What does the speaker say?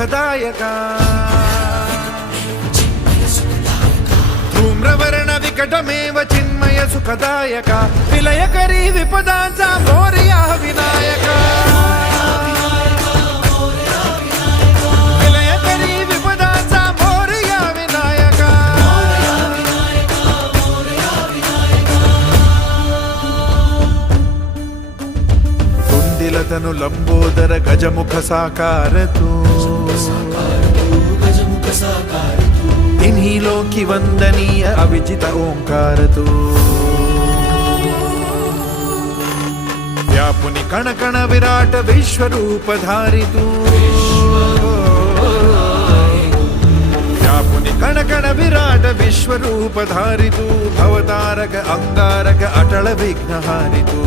सुखदायका धूम्रवर्ण विकटमेव चिन्मय सुखदायका विलयकरी विपदांचा मोरया विनायका विलयकरी विपदांचा मोरया विनायका कुंदिलतनु लंबोदर गजमुख साकार तू इन्हीं लोकी वंदनीय अविजित ओंकार तू व्यापुनि कण कण विराट विश्वरूप धारी तू व्यापुनि कण कण विराट विश्वरूप धारी तू भवतारक अंगारक अटल विघ्नहारी तू